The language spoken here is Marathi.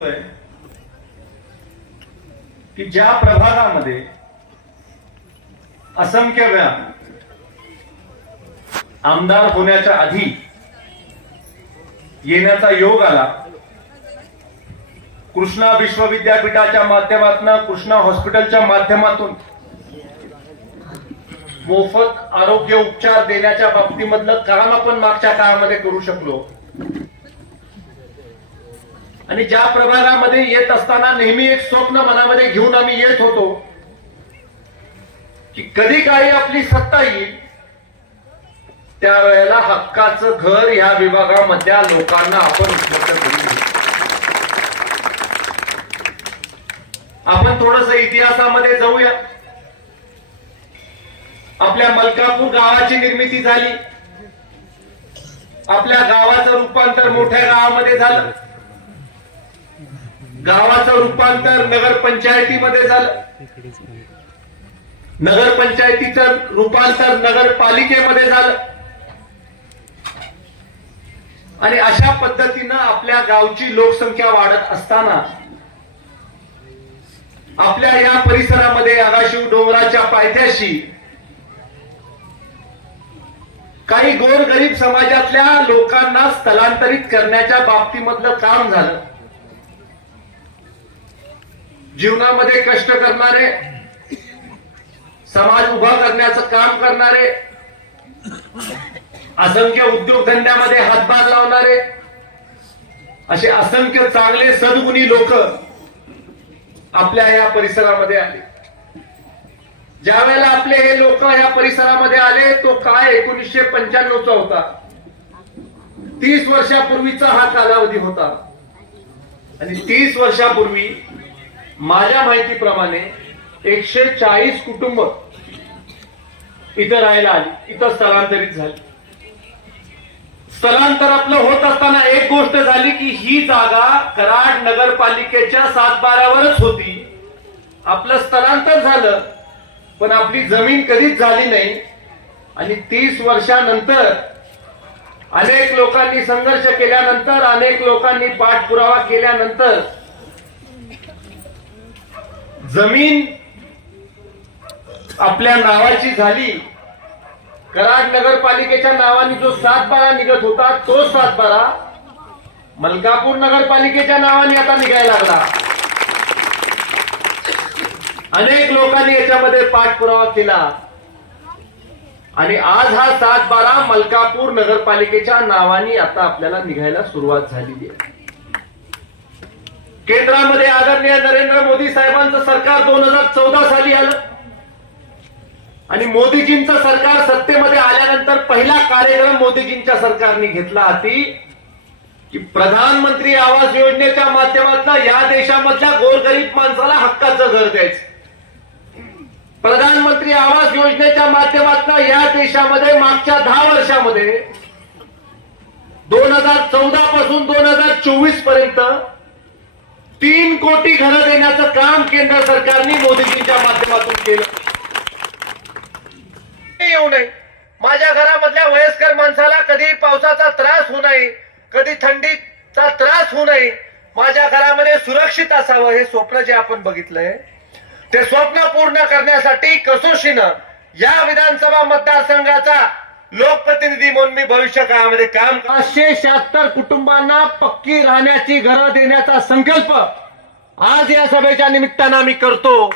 की ज्या प्रभागामध्ये असंख्य वेळा आमदार होण्याच्या आधी येण्याचा योग आला, कृष्णा विश्वविद्यापीठाच्या माध्यमातून, कृष्णा हॉस्पिटलच्या माध्यमातून मोफत आरोग्य उपचार देण्याच्या बाबतीमधलं काम आपण मागच्या काळामध्ये करू शकलो. आणि ज्या प्रभागामध्ये येत असताना नेहमी एक स्वप्न मनामध्ये घेऊन आम्ही येत होतो की कधी काही आपली सत्ता येईल त्यावेळेला हक्काचं घर या विभागामधल्या लोकांना आपण उपलब्ध करून देऊ. आपण थोडस इतिहासामध्ये जाऊया. आपल्या मलकापूर गावाची निर्मिती झाली, आपल्या गावाचं रूपांतर मोठ्या गावामध्ये झालं, गावाचं रूपांतर नगरपंचायतीमध्ये झालं, नगरपंचायतीचं रूपांतर नगरपालिकेमध्ये झालं. आणि अशा पद्धतीनं आपल्या गावची लोकसंख्या वाढत असताना आपल्या या परिसरामध्ये आगाशिव डोंगराच्या पायथ्याशी काही गोरगरीब समाजातल्या लोकांना स्थलांतरित करण्याच्या बाबतीमधलं काम झालं. जीवनामध्ये कष्ट करणारे, समाज उभा करण्याचं काम करणारे, असंख्य उद्योगधंद्यामध्ये हातभार लावणारे असे असंख्य चांगले सद्गुणी लोक आपल्या या परिसरामध्ये आले. ज्या वेळेला आपले हे लोक या परिसरामध्ये आले तो काय 1995चा होता. 30 वर्षापूर्वीचा हा कालावधी होता. आणि 30 वर्षापूर्वी माझ्या माहितीप्रमाणे 140 कुटुंब इथं राहायला आली, इथं स्थलांतरित झाली. स्थलांतर आपलं होत असताना एक गोष्ट झाली की ही जागा कराड नगरपालिकेच्या 7/12वरच होती. आपलं स्थलांतर झालं पण आपली जमीन कधीच झाली नाही. आणि 30 वर्षानंतर अनेक लोकांनी संघर्ष केल्यानंतर, अनेक लोकांनी पाठपुरावा केल्यानंतर जमीन आपल्या नावाची झाली. कराड नगरपालिकेच्या नावाने जो 7/12 निघत होता तो 7/12 मलकापूर नगरपालिकेच्या नावाने आता निघायला लागला. अनेक लोकांनी याच्यामध्ये पाठपुरावा केला आणि आज हा 7/12 मलकापूर नगरपालिकेच्या नावाने आता आपल्याला निघायला सुरुवात झालेली आहे. केंद्रामध्ये आदरणीय नरेंद्र मोदी साहेबांचं सरकार 2014 साली आलं आणि मोदीजींचं सरकार सत्तेमध्ये आल्यानंतर पहिला कार्यक्रम मोदीजींच्या सरकारने घेतला हाती की प्रधानमंत्री आवास योजनेच्या माध्यमातून या देशामधल्या गोरगरीब माणसाला हक्काचं घर द्यायचं. प्रधानमंत्री आवास योजनेच्या माध्यमातून या देशामध्ये मागच्या 10 वर्षामध्ये 2014 पासून 2024 पर्यंत 3 कोटी घरं देण्याचं काम केंद्र सरकारने मोदीजींच्या माध्यमातून केलं. येऊ नये, माझ्या घरामधल्या वयस्कर माणसाला कधी पावसाचा त्रास होऊ नये, कधी थंडीचा त्रास होऊ नये, माझ्या घरामध्ये सुरक्षित असावं हे स्वप्न जे आपण बघितलंय ते स्वप्न पूर्ण करण्यासाठी कसोशीनं या विधानसभा मतदारसंघाचा लोकप्रतिनिधी म्हणून मी भविष्य काळामध्ये काम 576 कुटुंबांना पक्की राहण्याची घरं देण्याचा संकल्प आज या सभेच्या निमित्तानं आम्ही करतो.